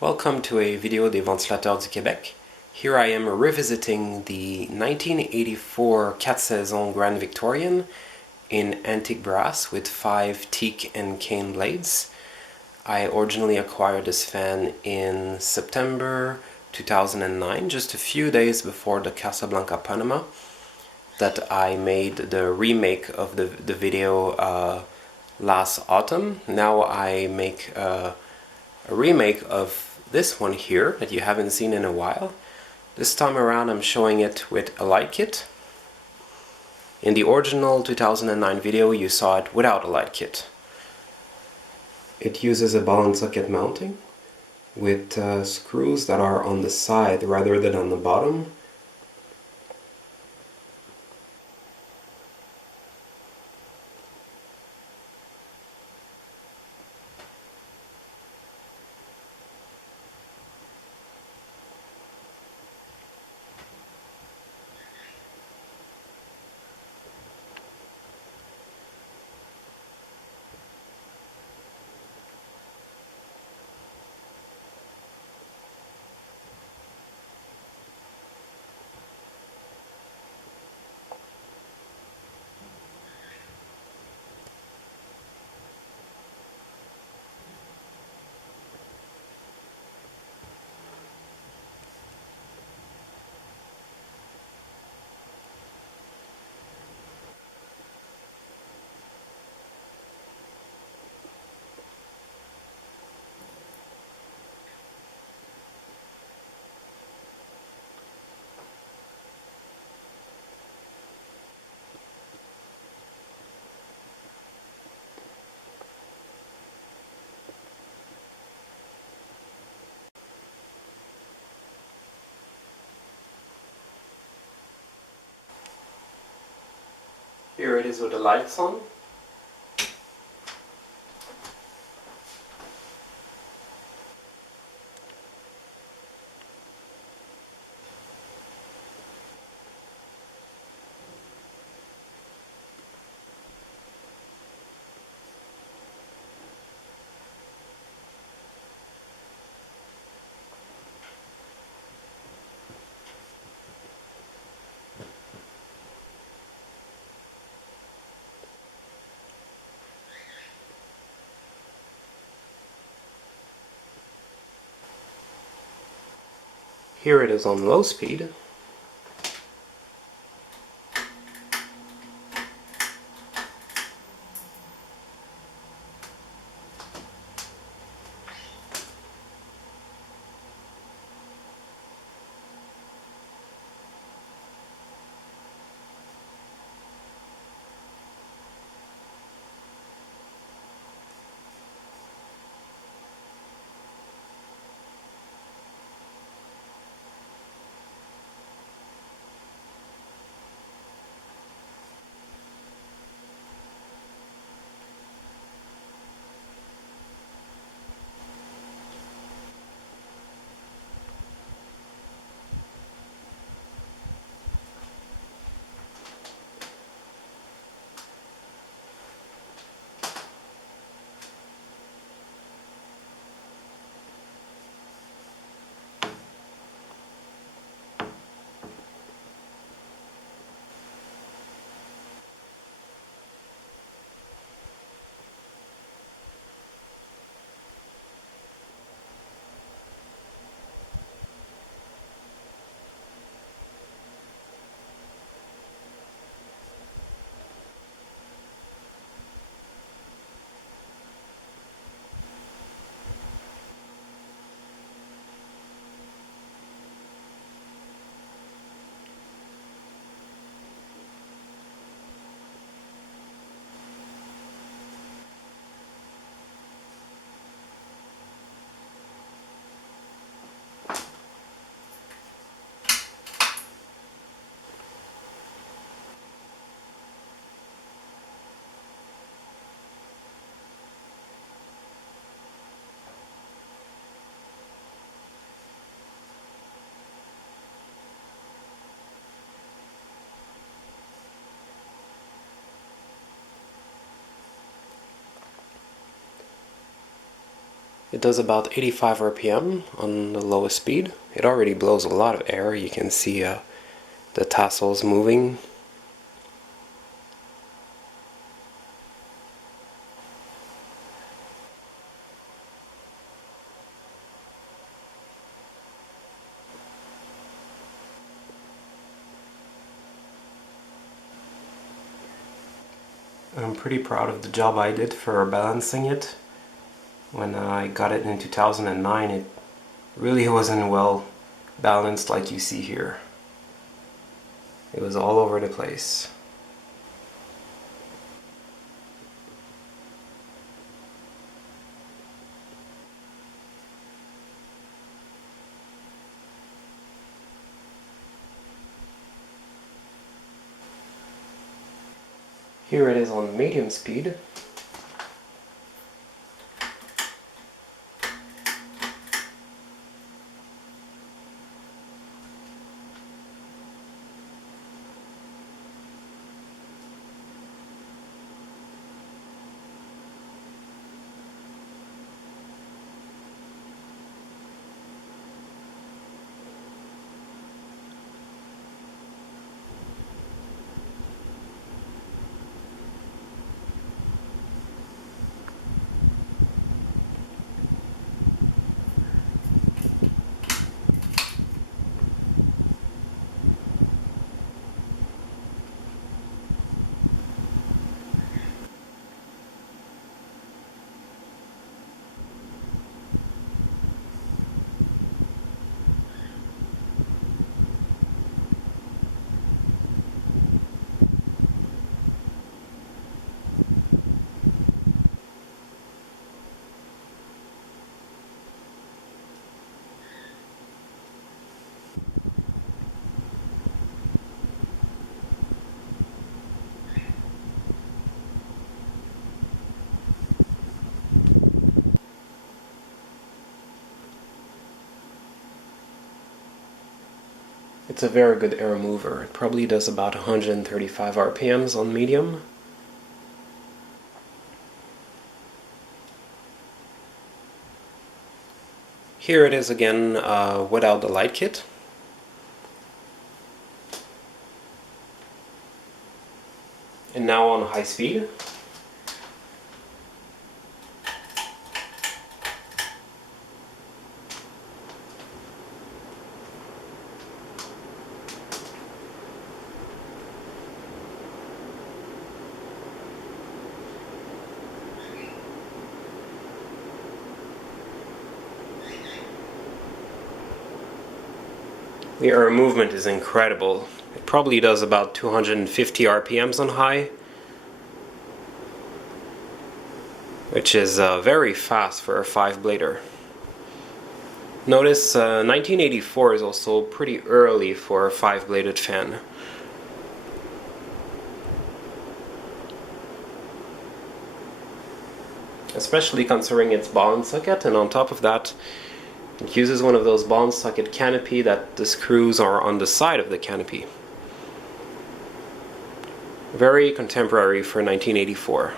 Welcome to a video des Ventilateurs du Québec. Here I am revisiting the 1984 Saisons Victorian in antique brass with 5 teak and cane blades. I originally acquired this fan in September 2009, just a few days before the Casablanca Panama, that I made the remake of the video last autumn. Now I make a remake of this one here that you haven't seen in a while. This time around I'm showing it with a light kit. In the original 2009 video you saw it without a light kit. It uses a ball and socket mounting with screws that are on the side rather than on the bottom. Here it is with the lights on. Here it is on low speed. It does about 85 RPM on the lowest speed. It already blows a lot of air. You can see the tassels moving. I'm pretty proud of the job I did for balancing it. When I got it in 2009, it really wasn't well balanced like you see here. It was all over the place. Here it is on medium speed. It's a very good air mover. It probably does about 135 RPMs on medium. Here it is again without the light kit. And now on high speed. The air movement is incredible. It probably does about 250 RPMs on high, which is very fast for a 5-blader. Notice 1984 is also pretty early for a 5-bladed fan. Especially considering its ball and socket, and on top of that, it uses one of those ball and socket canopy that the screws are on the side of the canopy. Very contemporary for 1984.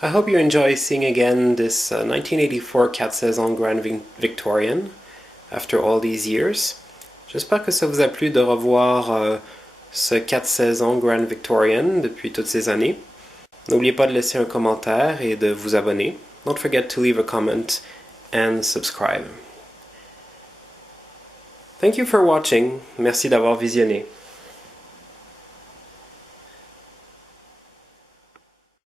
I hope you enjoy seeing again this 1984 4 Saisons Victorian after all these years. J'espère que ça vous a plu de revoir ce 4 saisons Victorian depuis toutes ces années. N'oubliez pas de laisser un commentaire et de vous abonner. Don't forget to leave a comment and subscribe. Thank you for watching. Merci d'avoir visionné.